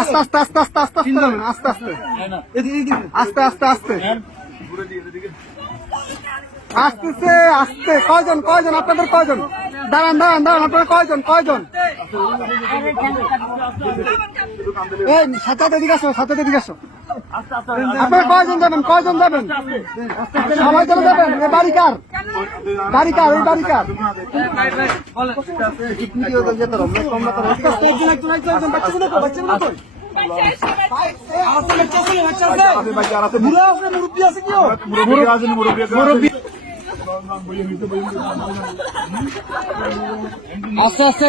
আস্তে আস্তে আস্তে আস্তে আস্তে আস্তে আস্তে আস্তে এদিকে এদিকে আস্তে আস্তে আস্তে আসতেছে আস্তে কয়জন কয়জন আপনাদের কয়জন দাঁড়ান দাঁড়ান দাঁড়ান আপনারা কয়জন কয়জন এই সাথে এদিকে আসো সাথে এদিকে আসো। আপনারা কয়জন যাবেন কয়জন যাবেন। সবাই চলে যাবেন। এ বাড়ি কার? বাড়ি কার এই বাড়ি আস্তে আস্তে।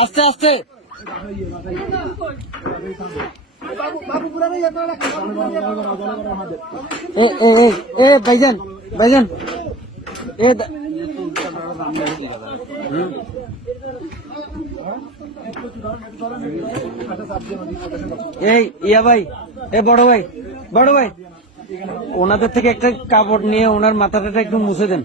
আস্তে আস্তে। এ এ এ এ ভাইজান ভাইজান। এ এই ইয়া ভাই এ বড় ভাই বড় ভাই। ওনাদের থেকে একটা কাপড় নিয়ে ওনার মাথাটা একটু মুছে দেন।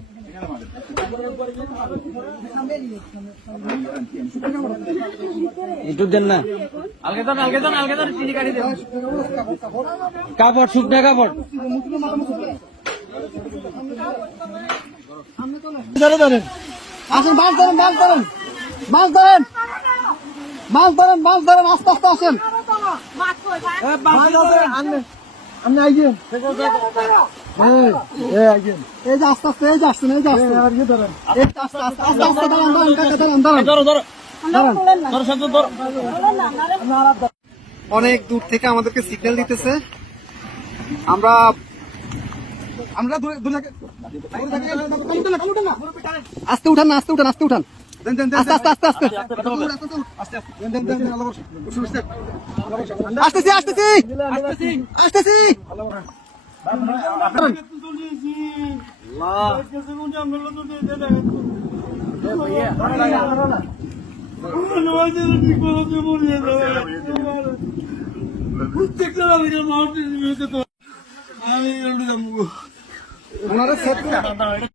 একটু দেন না। কাপড় শুকনা কাপড়। ধরে ধরেন। আসেন মাছ ধরেন মাছ ধরেন। মাছ ধরেন। মাছ ধরেন মাছ ধরেন আস্তে আস্তে আসেন। আপনি আইগেন এই যে আস্তে আস্তে এই যে আসছেন এই যে আসছেন। এই আস্তে আস্তে আস্তে আস্তে দাঁড়ান দাঁড়ান কাকা দাঁড়ান দাঁড়ান। দাঁড়ান। অনেক দূর থেকে আমাদেরকে সিগন্যাল দিতেছে। আমরা আমরা দূরে দূরে আস্তে উঠান না আস্তে উঠান আস্তে উঠান। আস্তে আস্তে আস্তে আস্তে। আসতেছি আসতেছি। আসতেছি। প্রত্যেকটা আমি